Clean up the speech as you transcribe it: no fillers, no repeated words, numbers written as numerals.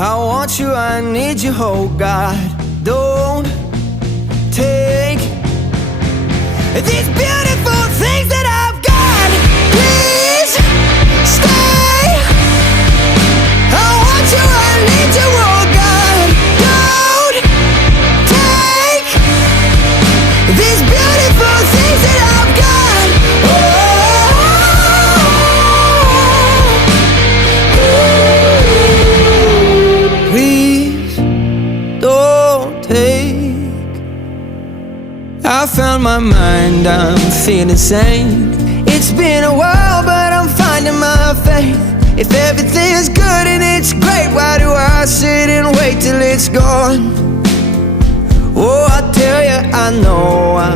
I want you, I need you, oh God. Don't take these beautiful things that I've got. Please stay. I want you, I need you, oh God. Don't take these beautiful things that I've got. Please don't take. I found my mind, I'm feeling sane. It's been a while, but I'm finding my faith. If everything's good and it's great, why do I sit and wait till it's gone? Oh, I tell you, I know